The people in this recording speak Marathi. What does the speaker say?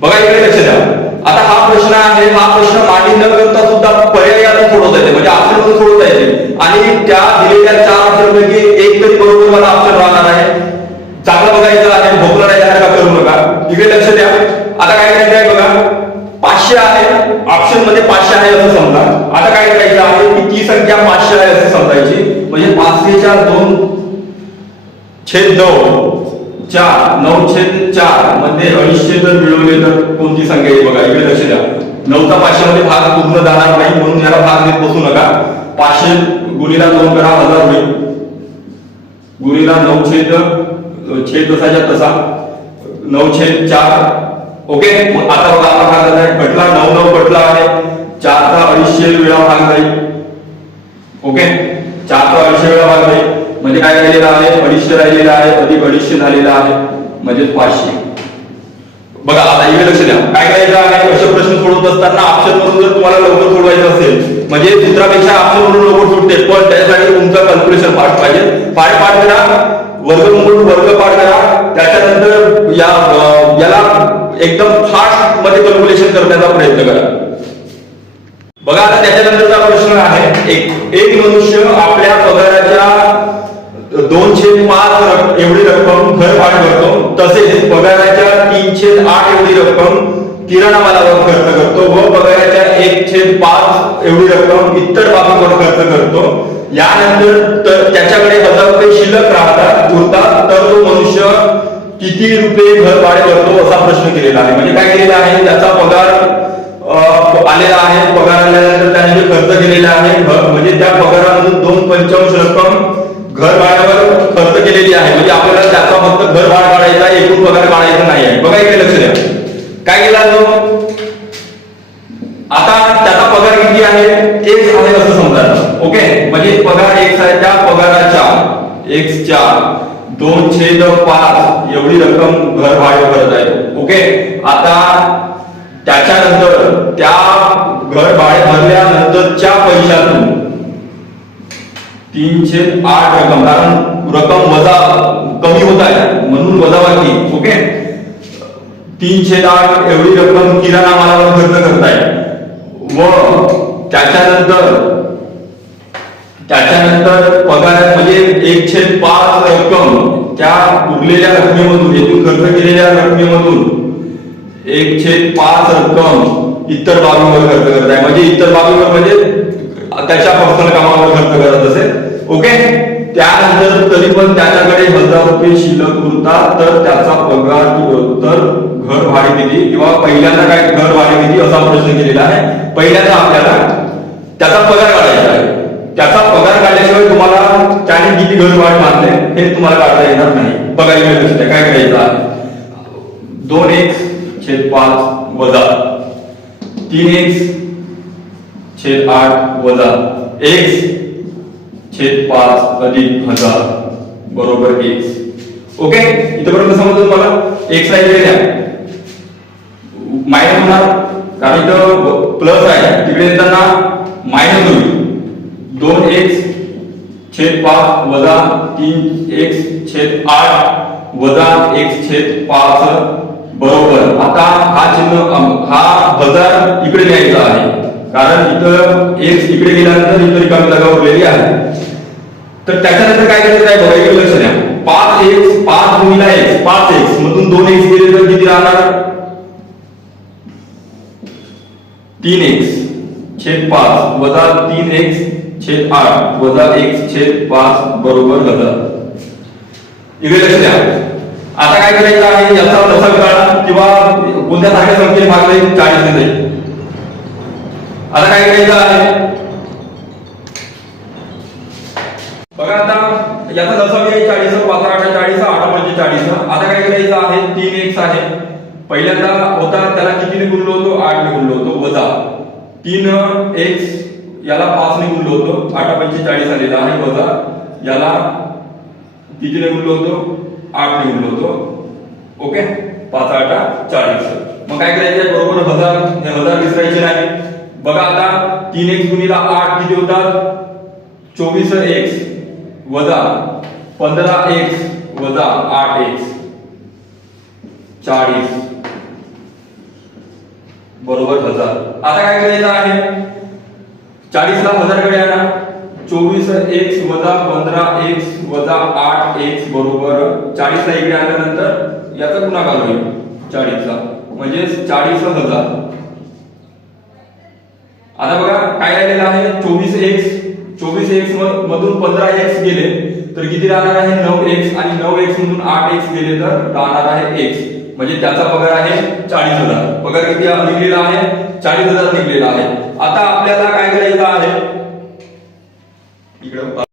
बघा इकडे लक्ष द्या. आता हा प्रश्न आहे, हा प्रश्न मांडणी न करता सुद्धा पर्यायाने सोडवता येते, म्हणजे ऑप्शन मधून सोडवता येते. आणि त्या दिलेल्या 4 ऑप्शनपैकी एक तरी बरोबर मला ऑप्शन राहणार आहे. चांगलं बघायचं आहे, भोगला नाही का करू नका. इकडे लक्ष द्या. आता काय करायचं आहे बघा, 500 आहे, ऑप्शन मध्ये 500 आहे असं समजा. आता काय करायचं आहे की ती संख्या 500 आहे असं समजायची, म्हणजे 500 च्या 2/9 9/4 मध्ये 250 जर मिळवले तर कोणती संख्या येईल बघा. इकडे लक्ष द्या. 9चा 500 मध्ये भाग पूर्ण जाणार नाही, म्हणून याला भाग देत बसू नका. 500 गुणिला 2 करा, 1000 होईल. गुणिला 9/छेद जसाच्या तसा 9/4. ओके. आता बघा आपण काय करणार, कटला 9 कटला आहे, 4चा 250 वेळा भाग जाईल. ओके. 4चा 250 वेळा भाग जाईल, म्हणजे काय राहिलेला आहे, 250 राहिलेला आहे, अधिक 250 झालेला आहे, म्हणजे 500. बघा आता इकडे लक्ष द्या. काय करायचं आहे, असे प्रश्न सोडवत असताना ऑप्शन मधून जर तुम्हाला लवकर सोडवायचं असेल, म्हणजे सूत्रापेक्षा ऑप्शन मधून लवकर सुटते, पण त्यासाठी तुमचं कॅल्क्युलेशन पाठ पाहिजे. पाठ करा, वर्गमूळ वर्ग पाठ करा, त्याच्यानंतर याला एकदम फास्ट मध्ये कॅल्क्युलेशन करण्याचा प्रयत्न करा. बघा आता त्याच्यानंतरचा प्रश्न आहे, एक मनुष्य आपल्या पगाराच्या 2/5 एवढी रक्कम घर भाडे भरतो, तसेच पगाराच्या 3/8 एवढी रक्कम किराणा मालावर खर्च करतो व पगाराच्या 1/5 एवढी रक्कम इतर बाबींवर खर्च करतो. यानंतर त्याच्याकडे 1000 रुपये शिल्लक राहतात उरतात, तर तो मनुष्य किती रुपये घर भाडे भरतो असा प्रश्न केलेला आहे. म्हणजे काय केलेला आहे, त्याचा पगार आलेला आहे, पगार आल्यानंतर त्याने जे खर्च केलेला आहे, म्हणजे त्या पगारामधून 2/55 रक्कम घर भाड्यावर खर्च केलेली आहे. म्हणजे आपल्याला त्याचा फक्त घर भाडा काढायचा, एकूण पगार काढायचा नाही आहे. बघा इकडे लक्ष द्या. काय केला तो, आता त्याचा पगार किती आहे, x आहे असं समजा. ओके. म्हणजे पगार x आहे, त्या पगाराच्या x च्या 2/5 एवढी रक्कम घर भाडे भरत आहे. ओके. आता त्याच्यानंतर त्या घर भाडे भरल्यानंतरच्या पैशातून 3/8 रक्कम, कारण रक्कम वजा कमी होत आहे म्हणून वजाबाकी. ओके. 3/8 एवढी रक्कम किराणा मालावर खर्च करताय व त्याच्यानंतर पगार म्हणजे 1/5 रक्कम त्या उरलेल्या रकमेमधून, येथून खर्च केलेल्या रकमेमधून 1/5 रक्कम इतर बाबींवर खर्च करताय. म्हणजे इतर बाबींवर म्हणजे त्याच्या पर्सनल कामावर खर्च करत असेल. ओके. त्यानंतर तरी पण त्याच्याकडे 1000 रुपये शिल्लक उरतात, तर त्याचा पगार तर घर भाडे किती, किंवा पहिल्यांदा काय घर भाडे किती असा प्रश्न केलेला आहे. पहिल्यांदा आपल्याला त्याचा पगार काढायचा आहे. त्याचा पगार काढल्याशिवाय तुम्हाला त्याने किती घर भाडे मानले हे तुम्हाला काढता येणार नाही. बघा इकडे लक्ष द्या. काय करायचं आहे, 2x/5 वजा 3x/8 वजा x/5 अधिक 1000 बरोबर x. ओके. इथपर्यंत समजलं मला. x ला इकडे द्या, मायनस होणार कारण इथं प्लस आहे, तिकडे येताना मायनस होईल. 2x/5 वजा 3x/8 वजा x/5 बरोबर. आता हा चिन्ह, हा 1000 इकडे घ्यायचा आहे, कारण इथं x इकडे गेल्यानंतर इथं रिकामी जागा उरलेली आहे. तर त्याच्यानंतर काय करायचं आहे बघा, इकडे लक्ष द्या. 5 गुणिला x, 5x मधून 2x गेले तर किती राहणार, 3x/5 वजा 3x/8 वजा x/5 बरोबर 1000. इकडे लक्ष द्या. आता काय करायचं आहे, याचा तसा काढा किंवा कोणत्या सारख्या संख्येने भाग जाईल, 40 ने जाईल. आता काय करायचं आहे बघा. आता याचा दशांश आहे 40, 5 8 40, 8 5 40. आता काय करायचं आहे, 3x आहे, पहिल्यांदा होता त्याला कितीने गुणलो होतो, 8 ने गुणलो होतो, वजा 3x याला 5 ने गुणलो होतो, 8 5 40 आलेला आहे, वजा याला कितीने गुणलो होतो, 8 ने गुणलो होतो. ओके. 5 8 40. मग काय करायचं, बरोबर 1000, हे 1000 विसरायचे नाही. बघा आता 3x गुणिला 8 किती होतात, 24x वजा 15x वजा 8x 40 बरोबर 1000. आता काय करायचं आहे, 40 ला 1000 कडे आणा. 24x वजा 15x वजा 8x बरोबर 40 ला इकडे आणल्यानंतर याचा गुणाकार होईल 40 ला, म्हणजे 40,000. आता बघा काय राहिलेलं आहे, 24x मधून 15x गेले तर किती राहणार आहे, 9x, आणि 9x मधून 8x गेले तर राहणार आहे x, म्हणजे त्याचा पगार आहे 40,000. पगार किती निघलेला आहे, 40,000 निघलेला आहे. आता आपल्याला काय करायचं आहे, इकडे